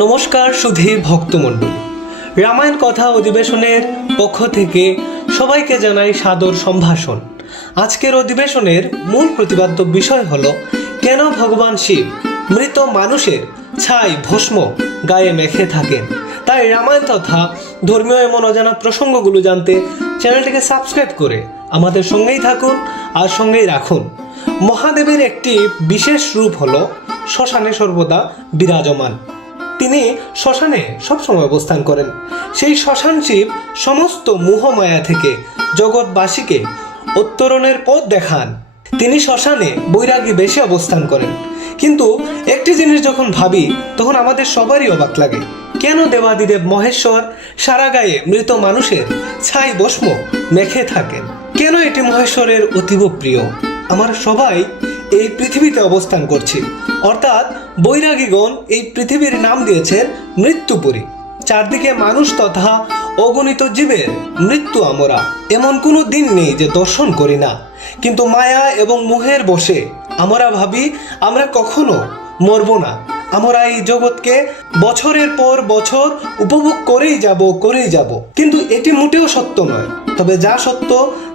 নমস্কার সুধী ভক্তমণ্ডলী, রামায়ণ কথা অধিবেশনের পক্ষ থেকে সবাইকে জানাই সাদর সম্ভাষণ। আজকের অধিবেশনের মূল প্রতিপাদ্য বিষয় হলো কেন ভগবান শিব মৃত মানুষের ছাই ভস্ম গায়ে মেখে থাকেন। তাই রামায়ণ তথা ধর্মীয় এমন অজানা প্রসঙ্গগুলো জানতে চ্যানেলটিকে সাবস্ক্রাইব করে আমাদের সঙ্গেই থাকুন আর সঙ্গেই রাখুন। মহাদেবের একটি বিশেষ রূপ হলো শ্মশানে সর্বদা বিরাজমান। তিনি শ্মশানে সবসময় অবস্থান করেন। সেই শ্মশান শিব সমস্ত মোহমায়া থেকে জগৎবাসীকে উত্তরণের পথ দেখান। তিনি শ্মশানে বৈরাগী বেশে অবস্থান করেন। কিন্তু একটি জিনিস যখন ভাবি তখন আমাদের সবারই অবাক লাগে, কেন দেবাদিদেব মহেশ্বর সারা গায়ে মৃত মানুষের ছাই ভস্ম মেখে থাকেন? কেন এটি মহেশ্বরের অতীব প্রিয়? আমরা সবাই এই পৃথিবীতে অবস্থান করছি, অর্থাৎ বৈরাগীগণ এই পৃথিবীর নাম দিয়েছেন মৃত্যুপুরী। চারদিকে মানুষ তথা অগণিত জীবের মৃত্যু আমরা এমন কোনো দিন নেই যে দর্শন করি না। কিন্তু মায়া এবং মোহের বশে আমরা ভাবি আমরা কখনো মরব না। আমরা এই জগৎকে বছরের পর বছর উপভোগ করেই যাব। কিন্তু এটি মোটেও সত্য নয়। তবে যা সত্য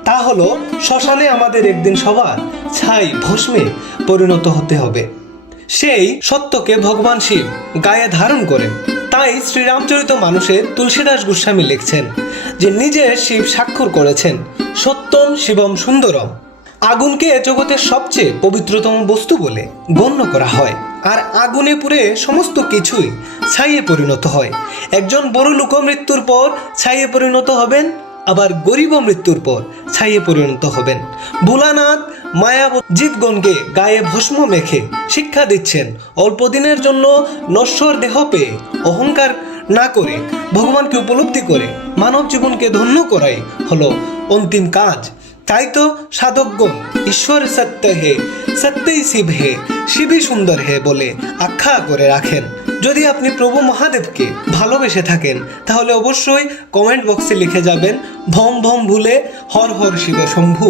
তা হলো শ্মশানে আমাদের একদিন সবার ছাই ভস্মে পরিণত হতে হবে। সেই সত্যকে ভগবান শিব গায়ে ধারণ করেন। তাই শ্রীরামচরিত মানুষে তুলসীদাস গোস্বামী লিখছেন যে নিজে শিব স্বাক্ষর করেছেন সত্যম শিবম সুন্দরম। আগুনকে জগতের সবচেয়ে পবিত্রতম বস্তু বলে গণ্য করা হয়, আর আগুনে পুড়ে সমস্ত কিছুই ছাইয়ে পরিণত হয়। একজন বড় লোক মৃত্যুর পর ছাইয়ে পরিণত হবেন, আবার গরিব মৃত্যুর পর ছাইয়ে পরিণত হবেন। ভোলানাথ মায়া জীবগণকে গায়ে ভস্ম মেখে শিক্ষা দিচ্ছেন অল্প দিনের জন্য নশ্বর দেহ পেয়ে অহংকার না করে ভগবানকে উপলব্ধি করে মানব জীবনকে ধন্য করাই হলো অন্তিম কাজ। তাই তো সাধকগণ ঈশ্বর সত্য হে সত্যই শিব হে শিবই সুন্দর হে বলে আখ্যা করে রাখেন। যদি আপনি প্রভু মহাদেবকে ভালোবেসে থাকেন তাহলে অবশ্যই কমেন্ট বক্সে লিখে যাবেন ভম ভম ভুলে হর হর শিব শম্ভু।